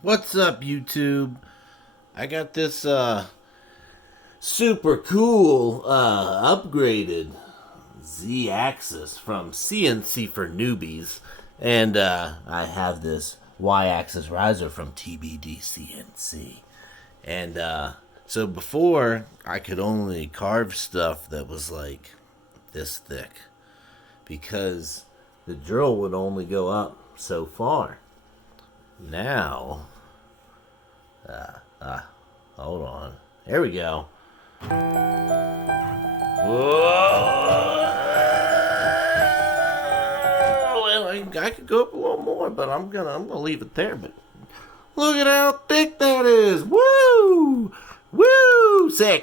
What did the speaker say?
What's up, YouTube? I got this super cool upgraded Z-axis from CNC for Newbies, and I have this Y-axis riser from TBD CNC. And so before I could only carve stuff that was like this thick because the drill would only go up so far. Now, hold on. There we go. Whoa! Well, I could go up a little more, but I'm gonna leave it there. But look at how thick that is. Woo! Woo! Sick.